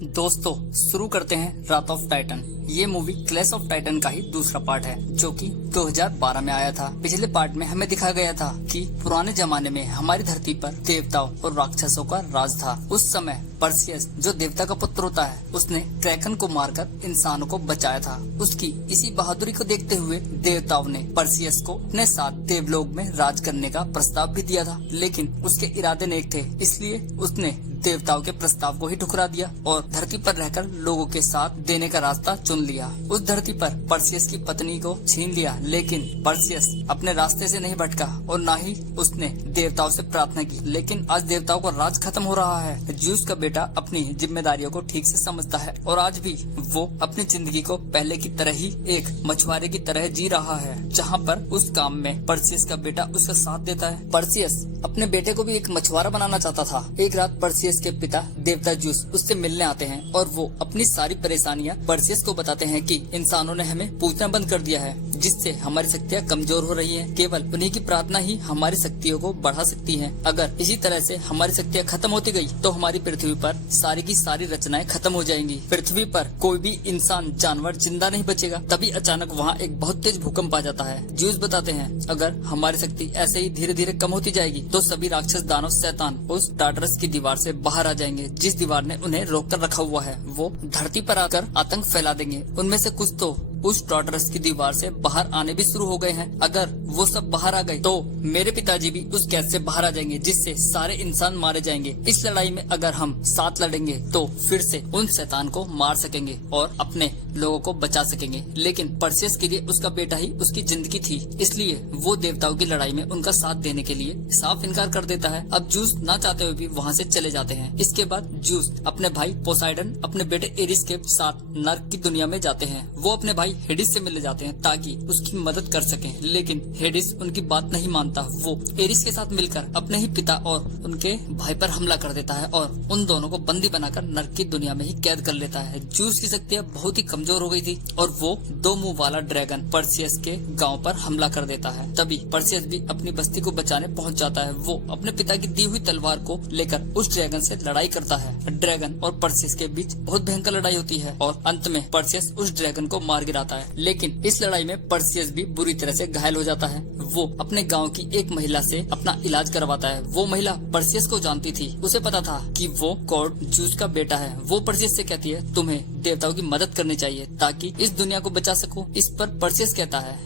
दोस्तों शुरू करते हैं रात ऑफ टाइटन। ये मूवी क्लैश ऑफ टाइटन का ही दूसरा पार्ट है जो कि 2012 में आया था। पिछले पार्ट में हमें दिखाया गया था कि पुराने जमाने में हमारी धरती पर देवताओं और राक्षसों का राज था। उस समय परसियस जो देवता का पुत्र होता है उसने क्रैकन को मारकर इंसानों को बचाया था। उसकी इसी बहादुरी को देखते हुए देवताओं ने परसियस को अपने साथ देवलोक में राज करने का प्रस्ताव भी दिया था, लेकिन उसके इरादे नेक थे, इसलिए उसने देवताओं के प्रस्ताव को ही ठुकरा दिया और धरती पर रहकर लोगों के साथ देने का रास्ता चुन लिया। उस धरती पर परसियस की पत्नी को छीन लिया, लेकिन परसियस अपने रास्ते से नहीं भटका और न ही उसने देवताओं से प्रार्थना की। लेकिन आज देवताओं का राज खत्म हो रहा है। ज्यूस का बेटा अपनी जिम्मेदारियों को ठीक से समझता है और आज भी वो अपनी जिंदगी को पहले की तरह ही एक मछुआरे की तरह जी रहा है, जहाँ पर उस काम में परसियस का बेटा उसका साथ देता है। परसियस अपने बेटे को भी एक मछुआरा बनाना चाहता था। एक रात परसियस के पिता देवता ज्यूस उससे मिलने आते हैं और वो अपनी सारी परेशानियां परसियस को बताते हैं कि इंसानों ने हमें पूजना बंद कर दिया है, जिससे हमारी शक्तियां कमजोर हो रही हैं। केवल उन्हीं की प्रार्थना ही हमारी शक्तियों को बढ़ा सकती है। अगर इसी तरह से हमारी शक्तियां खत्म होती गई तो हमारी पृथ्वी पर सारी की सारी रचनाएं खत्म हो जाएंगी। पृथ्वी पर कोई भी इंसान जानवर जिंदा नहीं बचेगा। तभी अचानक वहाँ एक बहुत तेज भूकंप आ जाता है। ज्यूस बताते हैं अगर हमारी शक्ति ऐसे ही धीरे धीरे कम होती जाएगी तो सभी राक्षस दानव शैतान उस टाटरस की दीवार से बाहर आ जाएंगे, जिस दीवार ने उन्हें रोक कर रखा हुआ है। वो धरती पर आकर आतंक फैला देंगे। उनमें से कुछ तो उस टाटरस की दीवार से बाहर आने भी शुरू हो गए हैं। अगर वो सब बाहर आ गए तो मेरे पिताजी भी उस कैद से बाहर आ जाएंगे, जिससे सारे इंसान मारे जाएंगे। इस लड़ाई में अगर हम साथ लड़ेंगे तो फिर से उन शैतान को मार सकेंगे और अपने लोगों को बचा सकेंगे। लेकिन परसियस के लिए उसका बेटा ही उसकी जिंदगी थी, इसलिए वो देवताओं की लड़ाई में उनका साथ देने के लिए साफ इनकार कर देता है। अब जूस ना चाहते हुए भी वहाँ से चले जाते हैं। इसके बाद जूस अपने भाई पोसाइडन अपने बेटे एरिस के साथ नर्क की दुनिया में जाते हैं। वो अपने भाई हेडिस से मिलने जाते हैं ताकि उसकी मदद कर सकें, लेकिन हेडिस उनकी बात नहीं मानता। वो एरिस के साथ मिलकर अपने ही पिता और उनके भाई पर हमला कर देता है और उन दोनों को बंदी बनाकर नर्क की दुनिया में ही कैद कर लेता है। जूस की शक्तियां बहुत ही कमजोर हो गई थी और वो दो मुंह वाला ड्रैगन परसियस के गांव पर हमला कर देता है। तभी परसियस भी अपनी बस्ती को बचाने पहुंच जाता है। वो अपने पिता की दी हुई तलवार को लेकर उस ड्रैगन से लड़ाई करता है। ड्रैगन और परसियस के बीच बहुत भयंकर लड़ाई होती है और अंत में परसियस उस ड्रैगन को मार गिराता है। लेकिन इस लड़ाई में परसियस भी बुरी तरह से घायल हो जाता है। वो अपने गांव की एक महिला से अपना इलाज करवाता है। वो महिला परसियस को जानती थी। उसे पता था कि वो कॉर्ड ज्यूस का बेटा है। वो परसियस से कहती है तुम्हें देवताओं की मदद करनी चाहिए ताकि इस दुनिया को बचा सको। इस पर परसियस कहता है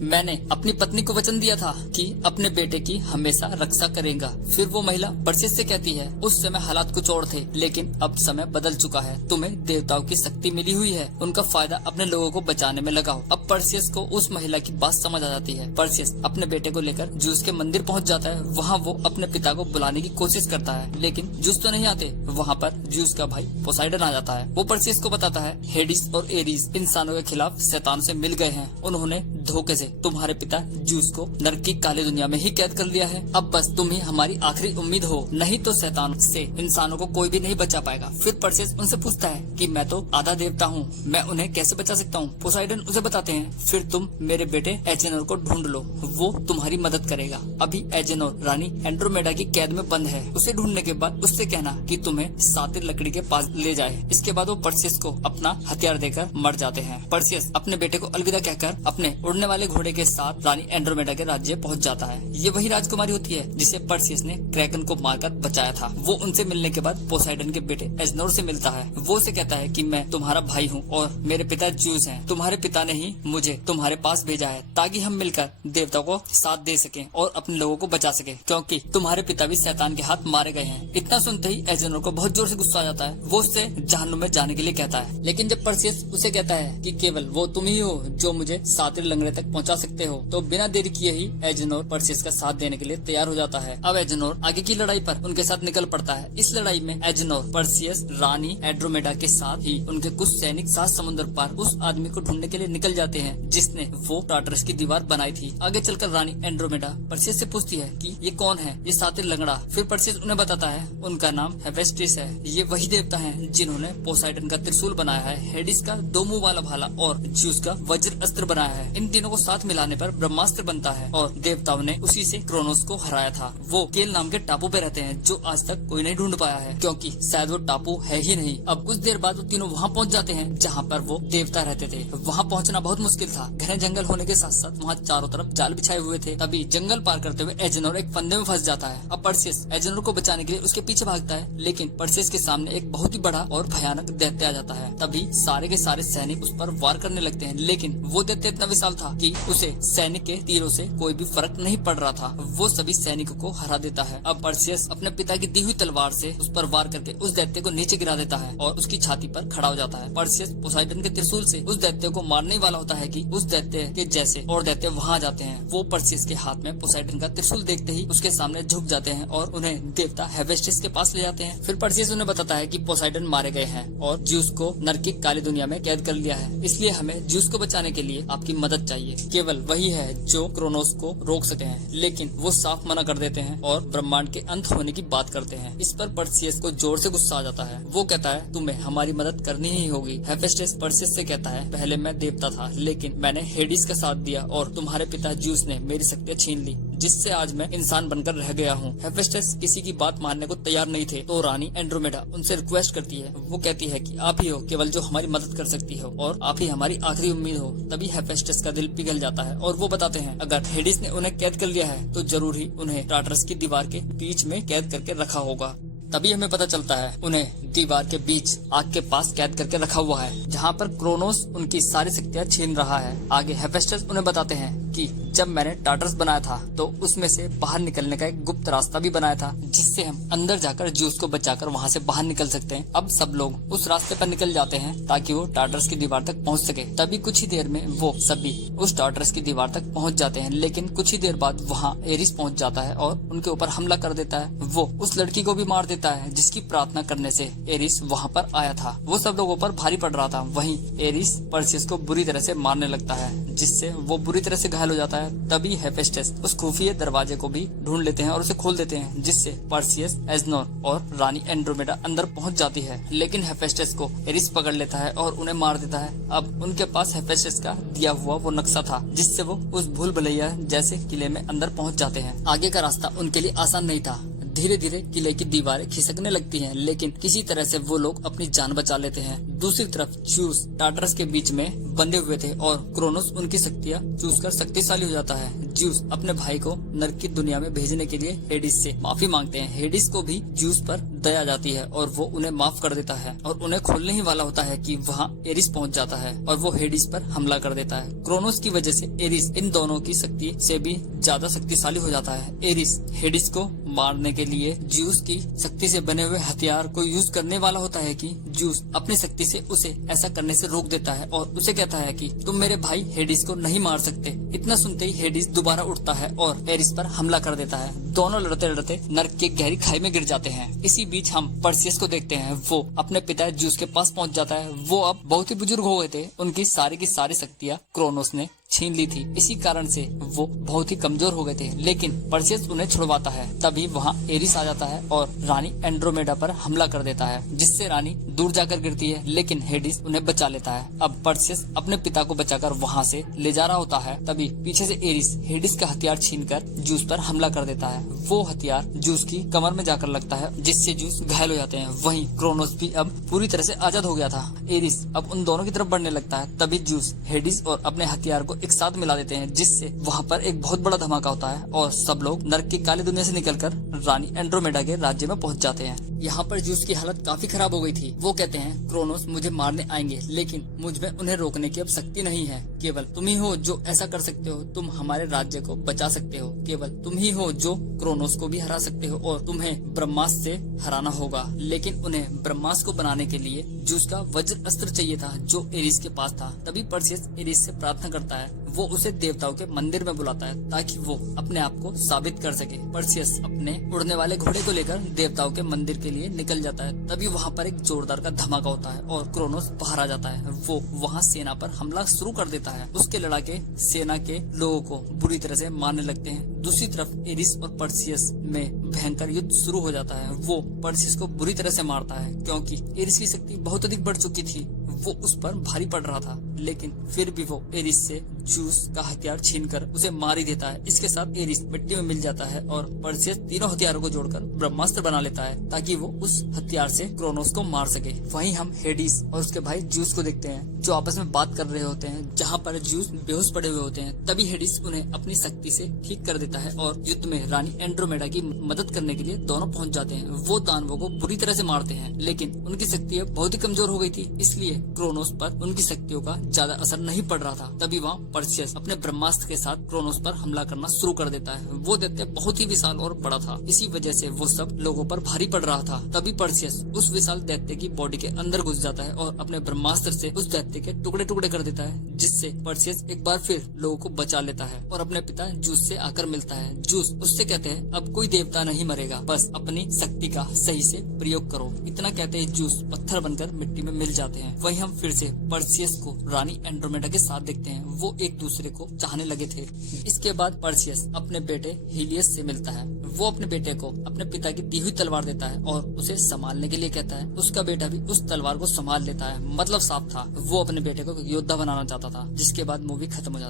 मैंने अपनी पत्नी को वचन दिया था कि अपने बेटे की हमेशा रक्षा करेगा। फिर वो महिला परसियस से कहती है उस समय हालात कुछ और थे, लेकिन अब समय बदल चुका है। तुम्हें देवताओं की शक्ति मिली हुई है, उनका फायदा अपने लोगों को बचाने में लगाओ। अब परसियस को उस महिला की बात समझ आ जाती है। परसियस अपने बेटे को लेकर जूस के मंदिर पहुंच जाता है। वहाँ वो अपने पिता को बुलाने की कोशिश करता है, लेकिन जूस तो नहीं आते। वहाँ पर जूस का भाई पोसाइडन आ जाता है। वो परसियस को बताता है हेडिस और एरिस इंसानों के खिलाफ शैतान से मिल गए हैं। उन्होंने धोखे से तुम्हारे पिता जूस को नर्क की काली दुनिया में ही कैद कर लिया है। अब बस तुम ही हमारी आखिरी उम्मीद हो, नहीं तो शैतान से इंसानों को कोई भी नहीं बचा पाएगा। फिर परसियस उनसे पूछता है कि मैं तो आधा देवता हूँ, मैं उन्हें कैसे बचा सकता हूँ। पोसाइडन उसे बताते हैं फिर तुम मेरे बेटे एजेनोर को ढूंढ लो, वो तुम्हारी मदद करेगा। अभी एजेनोर रानी एंड्रोमेडा की कैद में बंद है। उसे ढूंढने के बाद उससे कहना कि तुम्हें सातिर लकड़ी के पास ले जाए। इसके बाद वो परसियस को अपना हथियार देकर मर जाते हैं। परसियस अपने बेटे को अलविदा कहकर अपने उड़ने वाले घोड़े के साथ रानी एंड्रोमेडा के राज्य पहुंच जाता है। ये वही राजकुमारी होती है जिसे परसियस ने क्रैकन को मारकर बचाया था। वो उनसे मिलने के बाद पोसाइडन के बेटे एजेनोर से मिलता है। वो उसे कहता है कि मैं तुम्हारा भाई हूँ और मेरे पिता ज्यूस हैं। तुम्हारे पिता ने ही मुझे तुम्हारे पास भेजा है ताकि हम मिलकर देवताओं को साथ दे सकें और अपने लोगों को बचा सकें, क्योंकि तुम्हारे पिता भी शैतान के हाथ मारे गए हैं। इतना सुनते ही एजेनोर को बहुत जोर से गुस्सा आ जाता है। वो उससे जहन्नुम में जाने के लिए कहता है, लेकिन जब परसियस उसे कहता है कि केवल वो तुम ही हो जो मुझे सातिर लंगड़े तक पहुंचा सकते हो, तो बिना देरी किए ही एजेनोर परसियस का साथ देने के लिए तैयार हो जाता है। अब एजेनोर आगे की लड़ाई पर उनके साथ निकल पड़ता है। इस लड़ाई में एजेनोर परसियस रानी एंड्रोमेडा के साथ ही उनके कुछ सैनिक सात समुद्र पार उस आदमी को ढूंढने के लिए निकल जाते हैं जिसने वो टाटरस की दीवार बनाई थी। आगे चलकर रानी एंड्रोमेडा परसियस से पूछती है कि ये कौन है, ये सातिर लंगड़ा। फिर परसियस उन्हें बताता है उनका नाम हेफेस्टिस है। ये वही देवता हैं जिन्होंने पोसाइडन का त्रिशूल बनाया है, हेडिस का दो मुंह वाला भाला और ज्यूस का वज्र अस्त्र बनाया है। इन तीनों को साथ मिलाने पर ब्रह्मास्त्र बनता है और देवताओं ने उसी से क्रोनोस को हराया था। वो केल नाम के टापू पे रहते हैं जो आज तक कोई नहीं ढूंढ पाया है, क्योंकि शायद वो टापू है ही नहीं। अब कुछ देर बाद वो तीनों वहाँ पहुँच जाते हैं जहाँ पर वो देवता रहते थे। वहाँ पहुँचना बहुत मुश्किल था। घने जंगल होने के साथ साथ वहाँ चारों तरफ जाल बिछाए हुए थे। तभी जंगल पार करते हुए एजेनोर एक फंदे में फंस जाता है। अब परसेस एजेनोर को बचाने के लिए उसके पीछे भागता है, लेकिन परसेस के सामने एक बहुत ही बड़ा और भयानक दैत्य आ जाता है। तभी सारे के सारे सैनिक उस पर वार करने लगते हैं, लेकिन वो दैत्य इतना विशाल था कि उसे सैनिक के तीरों से कोई भी फर्क नहीं पड़ रहा था। वो सभी सैनिकों को हरा देता है। अब परसेस अपने पिता की दी हुई तलवार से उस पर वार करके उस दैत्य को नीचे गिरा देता है और उसकी छाती पर खड़ा हो जाता है। परसेस पोसाइडन के त्रिशूल से उस दैत्य को मारने वाला होता है कि उस दैत्य के जैसे और दैत्य वहाँ जाते हैं। वो परसेस के हाथ में पोसाइडन का त्रिशूल देखते ही उसके सामने झुक जाते हैं और उन्हें देवता हेफेस्टिस के पास ले जाते हैं। फिर परसेस उन्हें बताता है कि पोसाइडन मारे गए हैं और ज्यूस को नर्क की काली दुनिया में कैद कर लिया है, इसलिए हमें ज्यूस को बचाने के लिए आपकी मदद चाहिए। केवल वही है जो क्रोनोस को रोक सके हैं, लेकिन वो साफ मना कर देते हैं और ब्रह्मांड के अंत होने की बात करते हैं। इस पर परसेस को जोर से गुस्सा आ जाता है। वो कहता है तुम्हें हमारी मदद करनी ही होगी। हेफेस्टिस परसेस से कहता है पहले मैं देवता था, लेकिन मैंने हेडिस का साथ दिया और तुम्हारे पिता ज्यूस ने मेरी शक्तियाँ छीन ली, जिससे आज मैं इंसान बनकर रह गया हूँ। हेफेस्टिस किसी की बात मानने को तैयार नहीं थे, तो रानी एंड्रोमेडा उनसे रिक्वेस्ट करती है। वो कहती है कि आप ही हो केवल जो हमारी मदद कर सकती हो और आप ही हमारी आखिरी उम्मीद हो। तभी हेफेस्टिस का दिल पिघल जाता है और वो बताते हैं अगर हेडिस ने उन्हें कैद कर लिया है तो जरूर ही उन्हें टार्टरस की दीवार के बीच में कैद करके रखा होगा। तभी हमें पता चलता है उन्हें दीवार के बीच आग के पास कैद करके रखा हुआ है, जहाँ पर क्रोनोस उनकी सारी शक्तियाँ छीन रहा है। आगे हेफेस्टिस उन्हें बताते हैं कि जब मैंने टार्टरस बनाया था तो उसमें से बाहर निकलने का एक गुप्त रास्ता भी बनाया था, जिससे हम अंदर जाकर ज्यूस को बचाकर वहाँ से बाहर निकल सकते हैं। अब सब लोग उस रास्ते पर निकल जाते हैं ताकि वो टार्टरस की दीवार तक पहुँच सके। तभी कुछ ही देर में वो सभी उस टार्टरस की दीवार तक पहुँच जाते हैं, लेकिन कुछ ही देर बाद वहाँ एरिस पहुँच जाता है और उनके ऊपर हमला कर देता है। वो उस लड़की को भी मार देता है जिसकी प्रार्थना करने से एरिस वहाँ पर आया था। वो सब लोगों पर भारी पड़ रहा था। वहीं एरिस परसेस को बुरी तरह से मारने लगता है, जिससे वो बुरी तरह से घायल हो जाता है। तभी हेफेस्टिस उस खुफिया दरवाजे को भी ढूंढ लेते हैं और उसे खोल देते हैं, जिससे परसेस, एजेनोर और रानी एंड्रोमेडा अंदर पहुंच जाती है। लेकिन हेफेस्टिस को एरिस पकड़ लेता है और उन्हें मार देता है। अब उनके पास हेफेस्टिस का दिया हुआ वो नक्शा था, जिससे वो उस भूल भुलैया जैसे किले में अंदर पहुंच जाते हैं। आगे का रास्ता उनके लिए आसान नहीं था। धीरे धीरे किले की दीवारें खिसकने लगती हैं, लेकिन किसी तरह से वो लोग अपनी जान बचा लेते हैं। दूसरी तरफ ज्यूस टार्टरस के बीच में बंधे हुए थे और क्रोनोस उनकी शक्तियाँ चूस कर शक्तिशाली हो जाता है। ज्यूस अपने भाई को नर्क की दुनिया में भेजने के लिए हेडिस से माफी मांगते हैं। हेडिस को भी ज्यूस पर दया जाती है और वो उन्हें माफ कर देता है और उन्हें खोलने ही वाला होता है कि वहाँ एरिस पहुँच जाता है और वो हेडिस पर हमला कर देता है। क्रोनोस की वजह से एरिस इन दोनों की शक्ति से भी ज्यादा शक्तिशाली हो जाता है। एरिस हेडिस को मारने के लिए ज्यूस की शक्ति से बने हुए हथियार को यूज करने वाला होता है कि ज्यूस अपनी शक्ति से उसे ऐसा करने से रोक देता है और उसे कहता है कि तुम मेरे भाई हेडिस को नहीं मार सकते। इतना सुनते ही हेडिस दोबारा उठता है और एरिस पर हमला कर देता है। दोनों लड़ते लड़ते नर्क के गहरी खाई में गिर जाते हैं। इसी बीच हम परसेस को देखते हैं। वो अपने पिता ज्यूस के पास पहुंच जाता है। वो अब बहुत ही बुजुर्ग हो गए थे। उनकी सारी की सारी शक्तियाँ क्रोनोस ने छीन ली थी, इसी कारण से वो बहुत ही कमजोर हो गए थे। लेकिन परसेस उन्हें छुड़वाता है। तभी वहाँ एरिस आ जाता है और रानी एंड्रोमेडा पर हमला कर देता है, जिससे रानी दूर जाकर गिरती है, लेकिन हेडिस उन्हें बचा लेता है। अब परसेस अपने पिता को बचाकर वहाँ से ले जा रहा होता है। तभी पीछे से एरिस हेडिस का हथियार छीनकर ज्यूस पर हमला कर देता है। वो हथियार ज्यूस की कमर में जाकर लगता है, जिससे ज्यूस घायल हो जाते हैं। वहीं क्रोनोस भी अब पूरी तरह से आजाद हो गया था। एरिस अब उन दोनों की तरफ बढ़ने लगता है। तभी ज्यूस हेडिस और अपने हथियार को एक साथ मिला देते हैं, जिससे वहाँ पर एक बहुत बड़ा धमाका होता है और सब लोग नर्क की काली दुनिया से निकलकर रानी एंड्रोमेडा के राज्य में पहुँच जाते हैं। यहाँ पर ज्यूस की हालत काफी खराब हो गई थी। वो कहते हैं क्रोनोस मुझे मारने आएंगे, लेकिन मुझ में उन्हें रोकने की अब शक्ति नहीं है। केवल तुम ही हो जो ऐसा कर सकते हो। तुम हमारे राज्य को बचा सकते हो। केवल तुम ही हो जो क्रोनोस को भी हरा सकते हो और तुम्हें ब्रह्मास्त्र से हराना होगा। लेकिन उन्हें ब्रह्मास्त्र को बनाने के लिए ज्यूस का वज्र अस्त्र चाहिए था, जो एरिस के पास था। तभी परसेस एरिस से प्रार्थना करता है। वो उसे देवताओं के मंदिर में बुलाता है ताकि वो अपने आप को साबित कर सके। परसेस अपने उड़ने वाले घोड़े को लेकर देवताओं के मंदिर के लिए निकल जाता है। तभी वहाँ पर एक जोरदार का धमाका होता है और क्रोनोस बाहर आ जाता है। वो वहाँ सेना पर हमला शुरू कर देता है। उसके लड़ाके सेना के लोगों को बुरी तरह से मारने लगते हैं। दूसरी तरफ एरिस और परसेस में भयंकर युद्ध शुरू हो जाता है। वो परसेस को बुरी तरह से मारता है, क्योंकि एरिस की शक्ति बहुत अधिक बढ़ चुकी थी। वो उस पर भारी पड़ रहा था, लेकिन फिर भी वो एरिस से जूस का हथियार छीनकर उसे मार ही देता है। इसके साथ एरिस मिट्टी में मिल जाता है और पर्सियस तीनों हथियारों को जोड़कर ब्रह्मास्त्र बना लेता है ताकि वो उस हथियार से क्रोनोस को मार सके। वहीं हम हेडिस और उसके भाई जूस को देखते हैं जो आपस में बात कर रहे होते हैं। जहाँ पर जूस बेहोश पड़े हुए होते हैं, तभी हेडिस उन्हें अपनी शक्ति से ठीक कर देता है और युद्ध में रानी एंड्रोमेडा की मदद करने के लिए दोनों पहुंच जाते हैं। वो दानवों को बुरी तरह से मारते हैं, लेकिन उनकी शक्ति बहुत ही कमजोर हो गई थी, इसलिए क्रोनोस पर उनकी शक्तियों का ज्यादा असर नहीं पड़ रहा था। तभी वहाँ पर्सियस अपने ब्रह्मास्त्र के साथ क्रोनोस पर हमला करना शुरू कर देता है। वो दैत्य बहुत ही विशाल और बड़ा था, इसी वजह से वो सब लोगों पर भारी पड़ रहा था। तभी पर्सियस उस विशाल दैत्य की बॉडी के अंदर घुस जाता है और अपने ब्रह्मास्त्र से उस दैत्य के टुकड़े टुकड़े कर देता है, जिससे पर्सियस एक बार फिर लोगों को बचा लेता है और अपने पिता जूस से आकर मिलता है। जूस उससे कहते हैं अब कोई देवता नहीं मरेगा, बस अपनी शक्ति का सही से प्रयोग करो। इतना कहते हैं जूस पत्थर बनकर मिट्टी में मिल जाते हैं। वहीं हम फिर से पर्सियस को रानी एंड्रोमेडा के साथ देखते हैं। वो एक दूसरे को चाहने लगे थे। इसके बाद पर्सियस अपने बेटे हीलियस से मिलता है। वो अपने बेटे को अपने पिता की दी हुई तलवार देता है और उसे संभालने के लिए कहता है। उसका बेटा भी उस तलवार को संभाल लेता है। मतलब साफ था वो अपने बेटे को योद्धा बनाना चाहता था। जिसके बाद मूवी खत्म हो जाती है।